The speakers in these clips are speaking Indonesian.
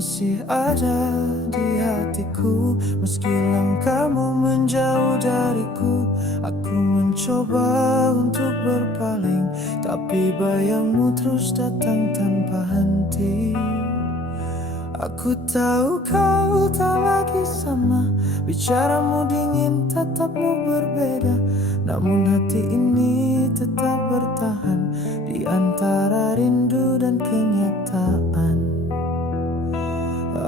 masih ada di hatiku. Meski langkahmu menjauh dariku, aku mencoba untuk berpaling, tapi bayangmu terus datang tanpa henti. Aku tahu kau tak lagi sama, bicaramu dingin, tatapmu berbeda. Namun hati ini tetap bertahan di antara rindu dan kenyataan.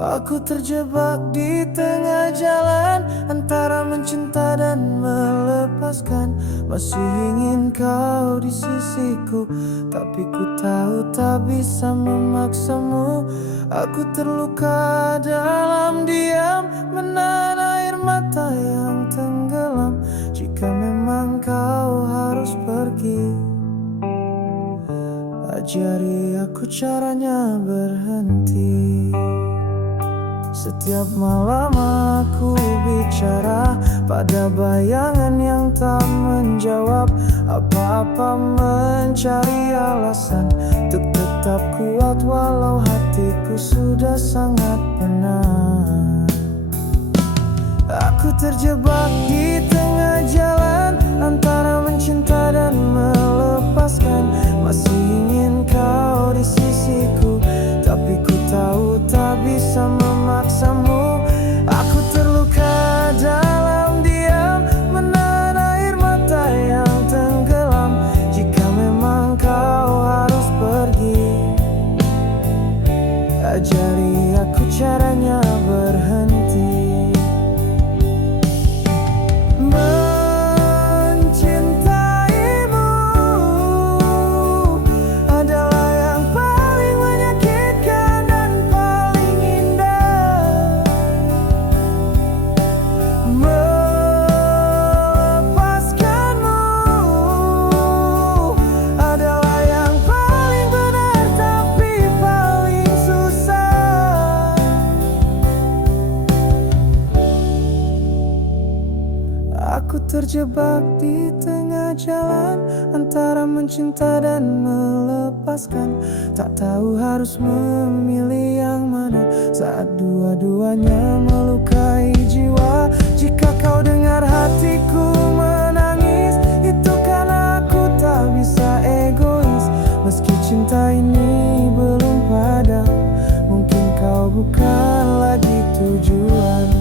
Aku terjebak di tengah jalan antara mencinta dan melepaskan. Masih ingin kau di sisiku, tapi ku tahu tak bisa memaksamu. Aku terluka dalam diam, menahan air mata yang tenggelam. Jika memang kau harus pergi, ajari aku caranya berhenti. Setiap malam aku bicara pada bayangan yang tak menjawab apa-apa, mencari alasan untuk tetap kuat walau hatiku sudah sangat penat. Aku terjebak di tengah jalan antara mencinta dan melepaskan. Masih ingin kau di sisiku, tapi ku tahu tak bisa memaksamu. Aku terluka dalam diam, menahan air mata yang tenggelam. Jika memang kau harus pergi, ajari aku caranya berhenti. Aku terjebak di tengah jalan antara mencinta dan melepaskan. Tak tahu harus memilih yang mana saat dua-duanya melukai jiwa. Jika kau dengar hatiku menangis, itu karena aku tak bisa egois. Meski cinta ini belum padam, mungkin kau bukan lagi tujuan.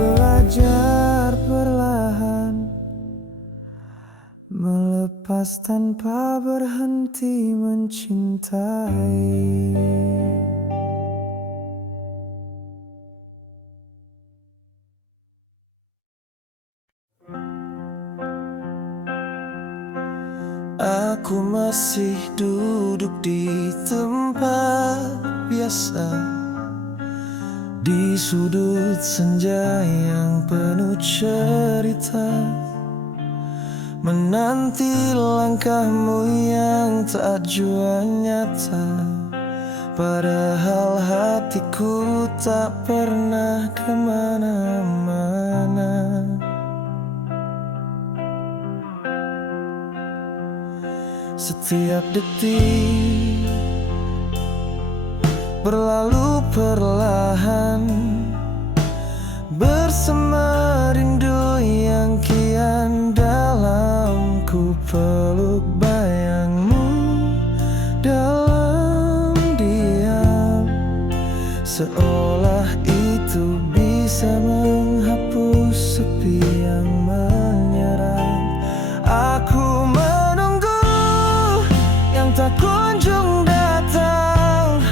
Belajar perlahan, melepas tanpa berhenti mencintai. Aku masih duduk di tempat biasa, di sudut senja yang penuh cerita, menanti langkahmu yang tak jua nyata. Padahal hatiku tak pernah kemana-mana. Setiap detik berlalu perlahan bersama rindu yang kian dalam. Ku peluk bayangmu dalam diam, seolah itu bisa menghapus sepi yang menyerang. Aku menunggu yang tak kunjung datang,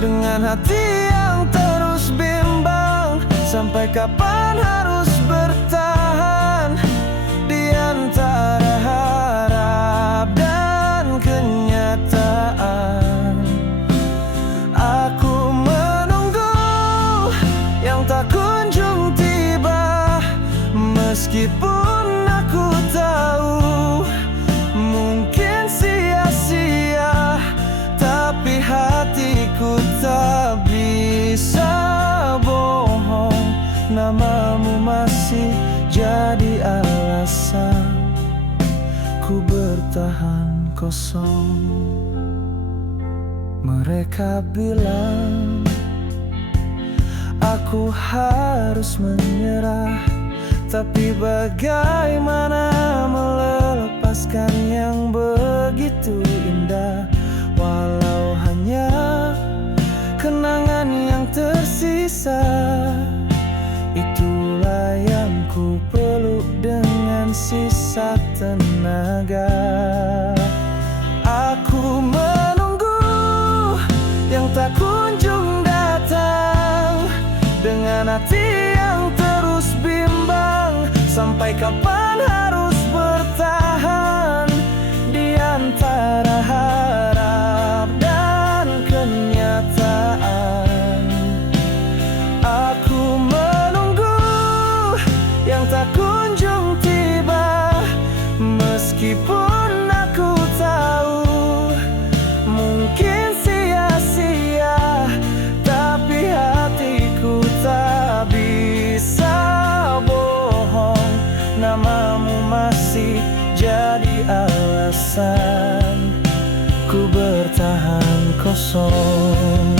dengan hati yang terus bimbang. Sampai kapan harus bertahan di antara harap dan kenyataan? Aku menunggu yang tak kunjung tiba, meskipun aku tahu mungkin sia-sia, tapi hatiku tak bisa bohong. Namamu masih jadi alasan ku bertahan kosong. Mereka bilang aku harus menyerah, tapi bagaimana melepaskan yang begitu indah? Walau hanya kenangan yang tersisa, itulah yang ku peluk dengan sisa tenaga. Aku menunggu yang tak kunjung datang, dengan hati yang terus bimbang. Sampai kapan harus bertahan di antara harap dan kenyataan? Aku menunggu yang tak kunjung tiba, meskipun aku tahu mungkin sia-sia, tapi hatiku tak bisa bohong. Namamu masih jadi alasan ku bertahan kosong.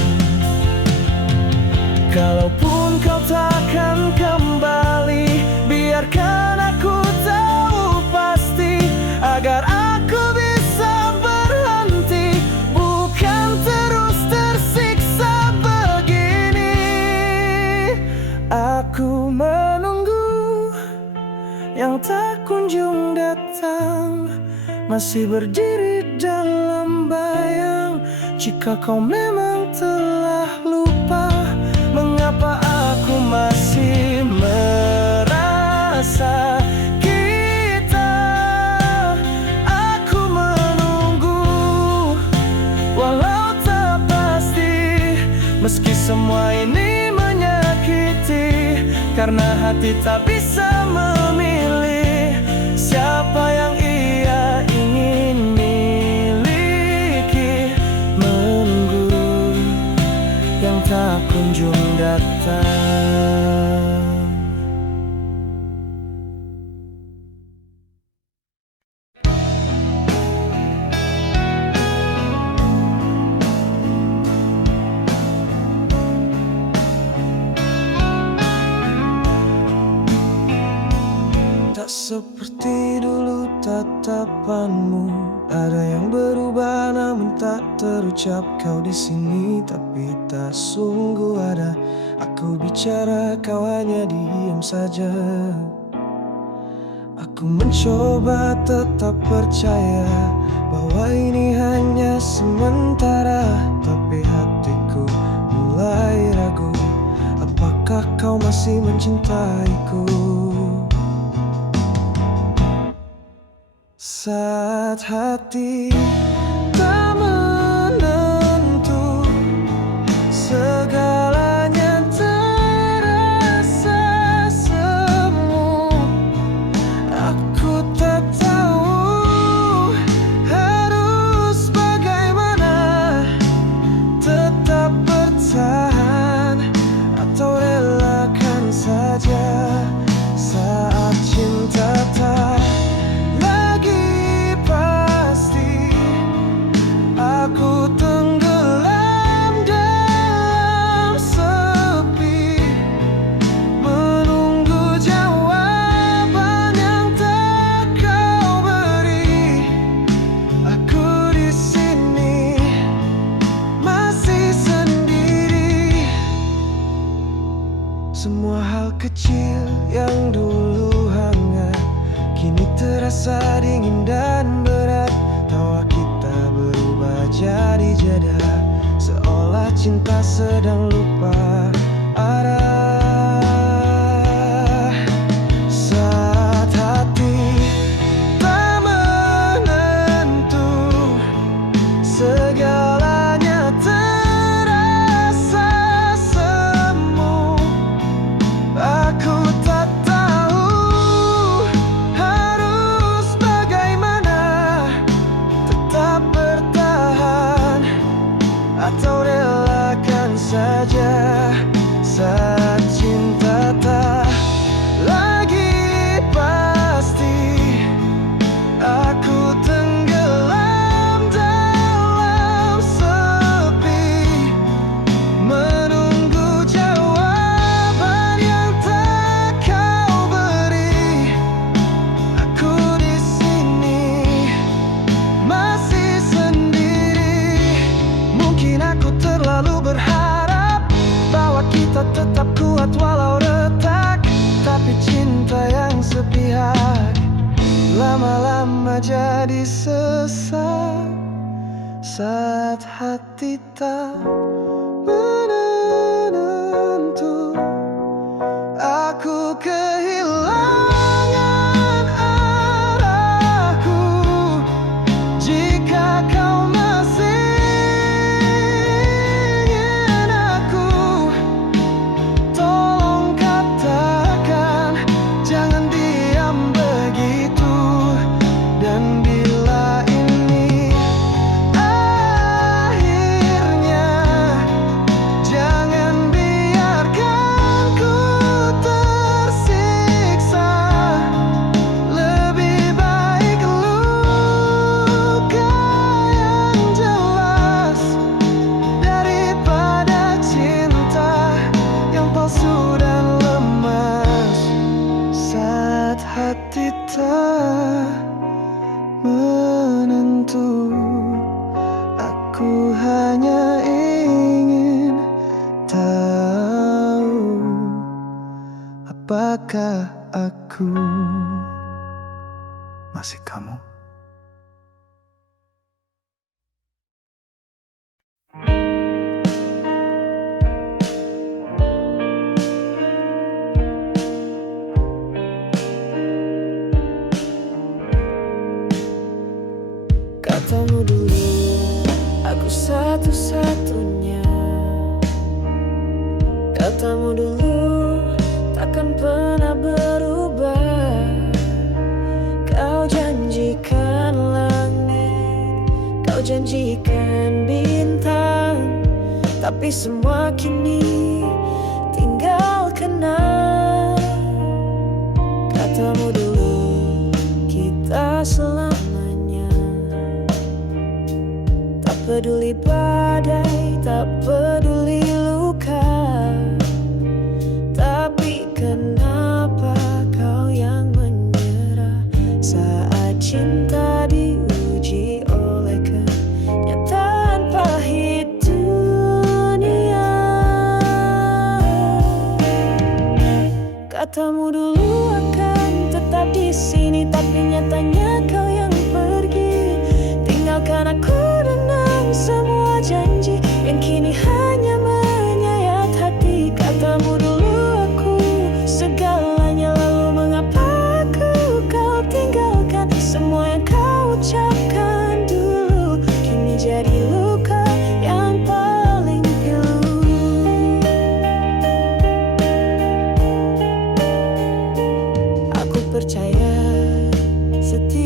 Kalaupun kau takkan kembali, biarkan aku tahu pasti, agar aku bisa berhenti, bukan terus tersiksa begini. Aku menunggu yang tak kunjung datang, masih berdiri dalam bayang. Jika kau memang telah lupa, mengapa aku masih merasa kita? Aku menunggu walau tak pasti, meski semua ini menyakiti, karena hati tak bisa memilih siapa yang ia ingin miliki. Menunggu yang tak kunjung datang. Tak seperti dulu tatapanmu, ada yang berubah namun tak terucap. Kau di sini tapi tak sungguh ada. Aku bicara kau hanya diam saja. Aku mencoba tetap percaya bahwa ini hanya sementara, tapi hatiku mulai ragu. Apakah kau masih mencintaiku? Saat hati tak menentu, segalanya terasa semu. Aku tak tahu harus bagaimana, tetap bertahan atau relakan saja. Saat cinta tak aku tenggelam dalam sepi, menunggu jawaban yang tak kau beri. Aku di sini masih sendiri. Semua hal kecil yang dulu hangat kini terasa dingin dan berat. Tawa kita berubah jadi jeda, seolah cinta sedang lupa arah. Saat hati tak menentu, segalanya terasa semu. Aku tak tahu harus bagaimana, tetap bertahan atau relakan saja. cinta tetap kuat walau retak, tapi cinta yang sepihak lama-lama jadi sesak saat hati tak menentu. Aku kehilangan arahku. Jika kau masih ingin aku, tolong katakan, jangan diam begitu. Dan bila ini akhirnya, jangan biarkan ku tersiksa. Lebih baik luka yang jelas daripada cinta yang palsu dan lemas saat hati tak menentu. Aku hanya ingin tahu, apakah aku masih kamu? Katamu dulu, aku satu-satunya. Katamu dulu, takkan pernah berubah. Kau janjikan langit, kau janjikan bintang, tapi semua kini tinggal kenang. Katamu dulu, kita selamanya. Tak peduli badai, tak peduli luka, tapi kenapa kau yang menyerah saat cinta diuji oleh kenyataan pahit dunia? Katamu dulu akan tetap di sini, tapi nyatanya kau yang pergi, tinggalkan aku dengan semua janji yang kini hanya menyayat hati. Katamu dulu aku segalanya, lalu mengapa kau tinggalkan semua yang kau ucapkan dulu, kini jadi luka yang paling pilu. Aku percaya setiap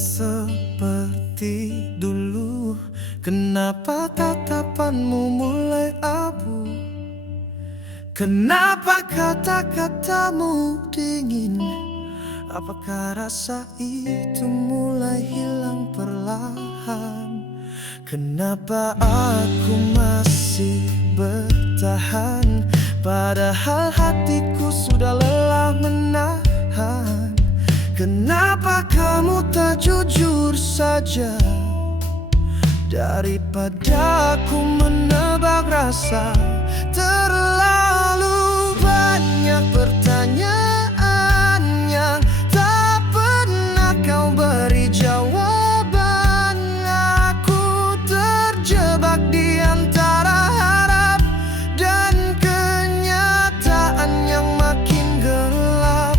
seperti dulu? Kenapa tatapanmu mulai abu? Kenapa kata-katamu dingin? Apakah rasa itu mulai hilang perlahan? Kenapa aku masih bertahan, padahal hatiku sudah lelah menahan? Kenapa kamu tak jujur saja? Daripada aku menebak rasa, terlalu banyak pertanyaan yang tak pernah kau beri jawaban. Aku terjebak di antara harap dan kenyataan yang makin gelap.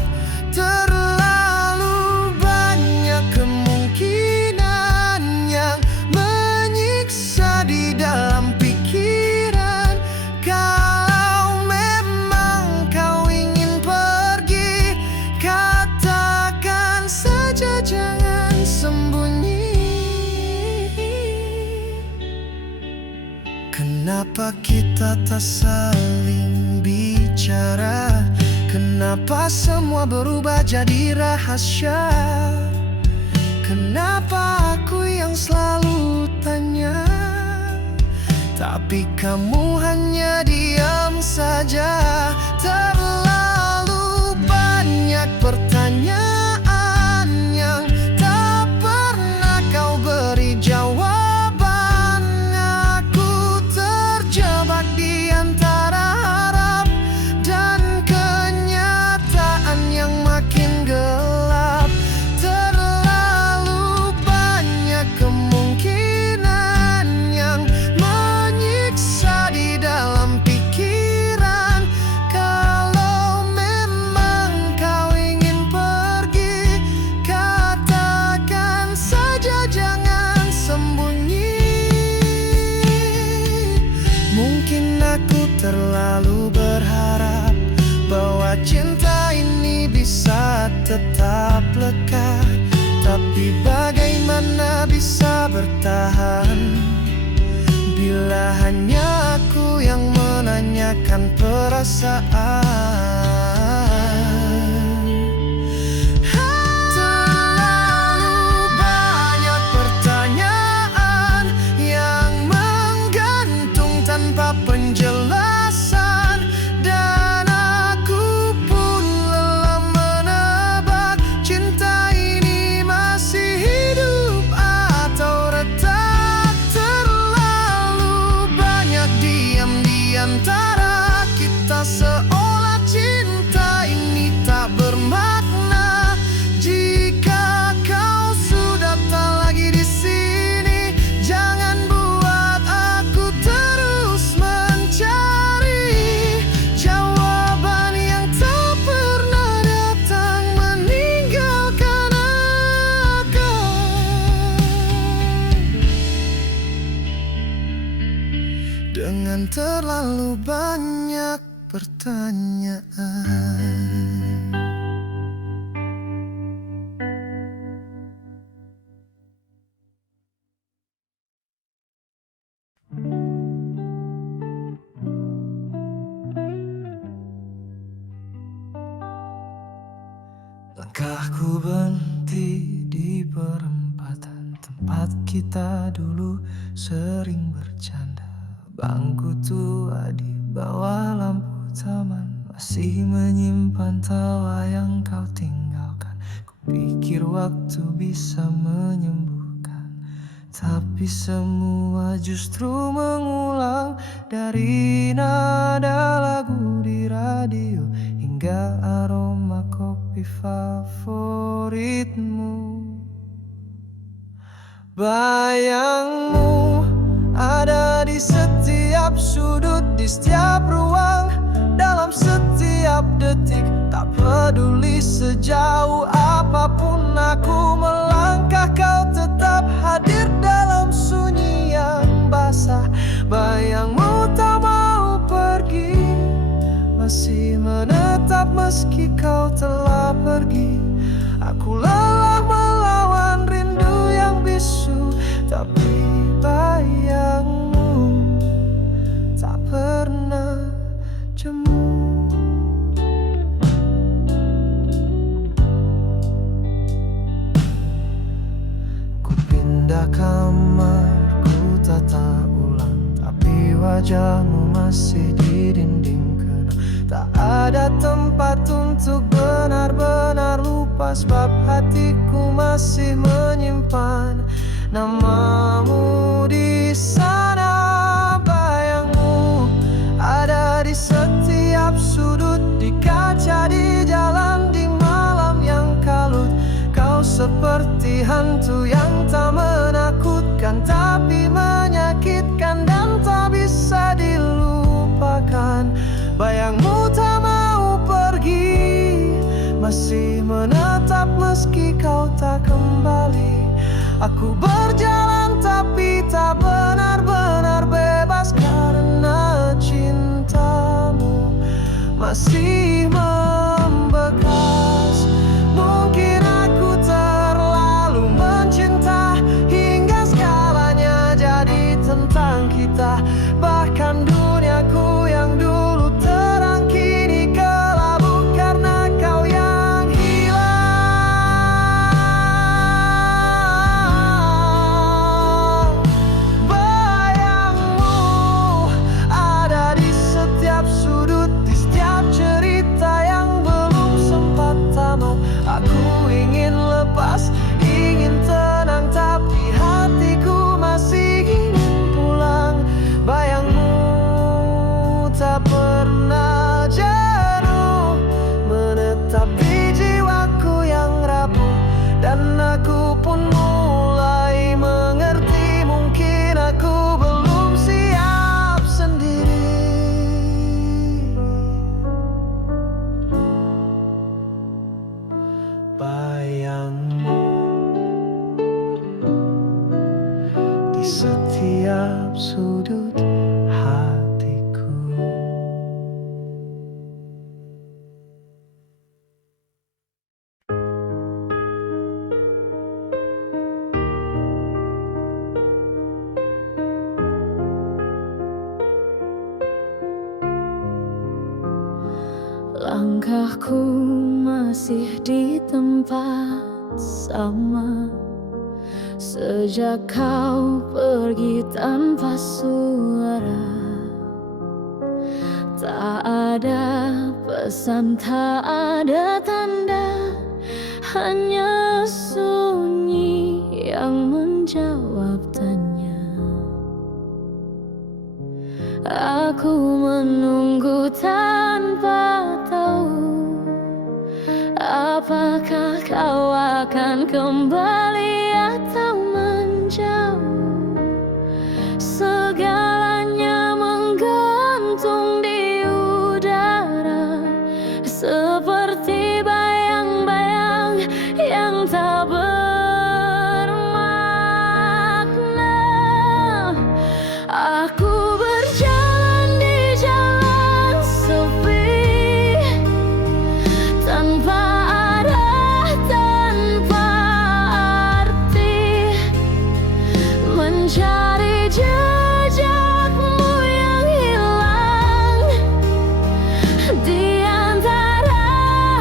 Terlalu banyak kemungkinan yang menyiksa di dalam pikiran. Kalau memang kau ingin pergi, katakan saja, jangan sembunyi. Kenapa kita tak saling bicara? Kenapa semua berubah jadi rahasia? Kenapa aku yang selalu tanya, tapi kamu hanya diam saja? Terlalu banyak pertanyaan yang tak pernah kau beri jawaban. Aku terjebak di antara harap dan kenyataan yang makin gelap. Terlalu banyak kemungkinan yang menyiksa di dalam pikiran. Kalau memang kau ingin pergi, katakan saja, jangan sembunyi. Mungkin aku terlalu berharap bahwa cinta ini bisa tetap lekat, tapi bagaimana bisa bertahan bila hanya aku yang menanyakan perasaan? Terlalu banyak pertanyaan yang menggantung tanpa penjelasan, dan aku pun lelah menebak cinta ini masih hidup atau retak. Terlalu banyak diam di antara kita, seolah cinta ini tak bermakna. Jika kau sudah tak lagi di sini, jangan buat aku terus mencari jawaban yang tak pernah datang meninggalkan aku. Dengan terlalu banyak pertanyaan. Langkahku berhenti di perempatan tempat kita dulu sering bercanda. Bangku tua di bawah lampu taman masih menyimpan tawa yang kau tinggalkan. Kupikir waktu bisa menyembuhkan, tapi semua justru mengulang. Dari nada lagu di radio hingga aroma kopi favoritmu, bayangmu ada di setiap sudut, di setiap ruang, dalam setiap detik. Tak peduli sejauh apapun aku melangkah, kau tetap hadir dalam sunyi yang basah. Bayangmu tak mau pergi, masih menetap meski kau telah pergi. Aku lelah melawan rindu ada kamar ku tata ulang, tapi wajahmu masih di dinding kenang. Tak ada tempat untuk benar-benar lupa, sebab hatiku masih menyimpan namamu di sana. Bayangmu ada di setiap sudut, di kaca, di jalan, di malam yang kalut. Kau seperti hantu yang tak menakutkan, tapi menyakitkan dan tak bisa dilupakan. Bayangmu tak mau pergi, masih menetap meski kau tak kembali. Aku berjalan tapi tak benar-benar bebas, karena cintamu masih membekas. Mungkin aku terlalu mencinta, hingga segalanya jadi tentang kita. Bahkan duniaku yang dulu terang kini kelabu, karena kau yang hilang. Bayangmu ada di setiap sudut, di setiap cerita yang belum sempat tamat. Aku ingin lepas, ingin tenang, tapi hatiku masih ingin pulang. Bayangmu tak pernah jenuh, menetap di jiwaku yang rapuh. Dan aku pun mulai mengerti, mungkin aku belum siap sendiri. Bayangmu di setiap sudut hatiku. Langkahku masih di tempat sama, sejak kau pergi tanpa suara. Tak ada pesan, tak ada tanda, hanya sunyi yang menjawab tanya. Aku menunggu tanpa tahu apakah kau akan kembali atau menjauh. Segalanya menggantung di udara, seperti bayang-bayang yang tak bermakna. Aku berjalan di jalan sepi, tanpa arah, tanpa arti, mencari jejakmu yang hilang di antara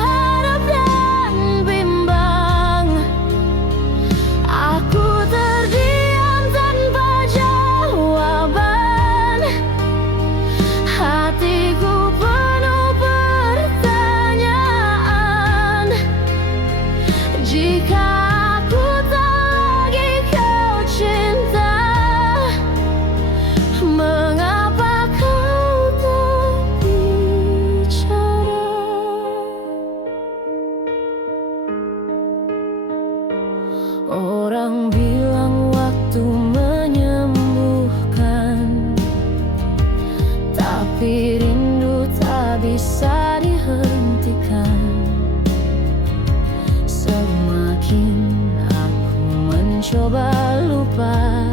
harap dan bimbang. Aku terdiam tanpa jawaban, hatiku penuh pertanyaan. Jika aku tak lagi kau cinta, mengapa kau tak bicara? Orang bilang waktu menyembuhkan, tapi rindu tak bisa dihentikan. Semakin aku mencoba lupa,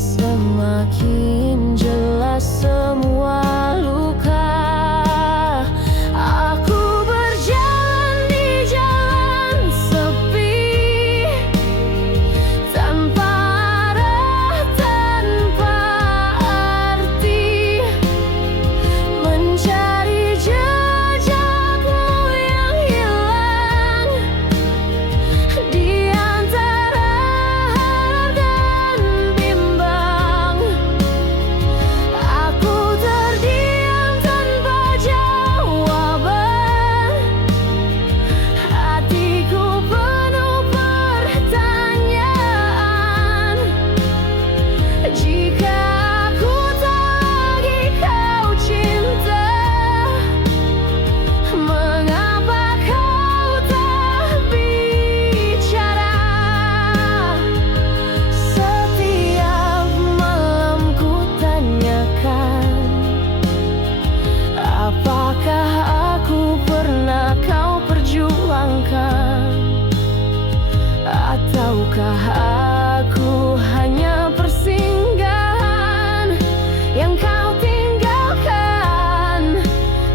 semakin jelas semua luka. Aku berjalan di jalan sepi, tanpa arah, tanpa arti, mencari jejakmu yang hilang di antara Tahukah aku hanya persinggahan yang kau tinggalkan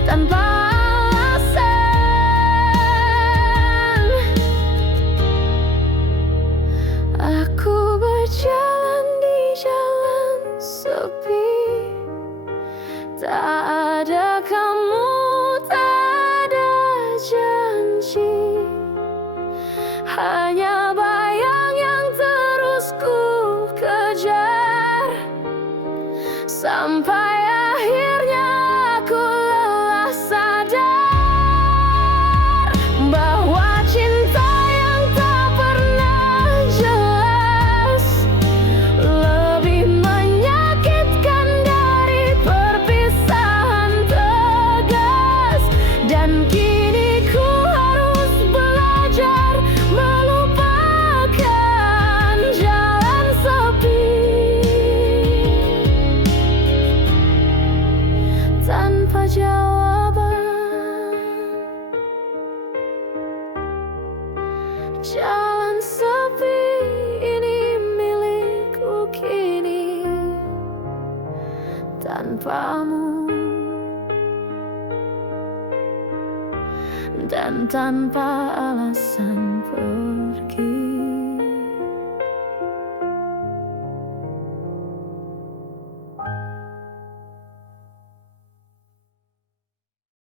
tanpa alasan. Aku berjalan di jalan sepi, tak ada kamu, tak ada janji, hanya bayang yang terus ku kejar. Sampai akhirnya aku lelah sadar bahwa cinta yang tak pernah jelas lebih menyakitkan dari perpisahan tegas. Dan kini ku harus belajar melupakan jalan sepi tanpa jawaban. Jalan sepi ini milikku kini tanpamu dan tanpa alasan pergi.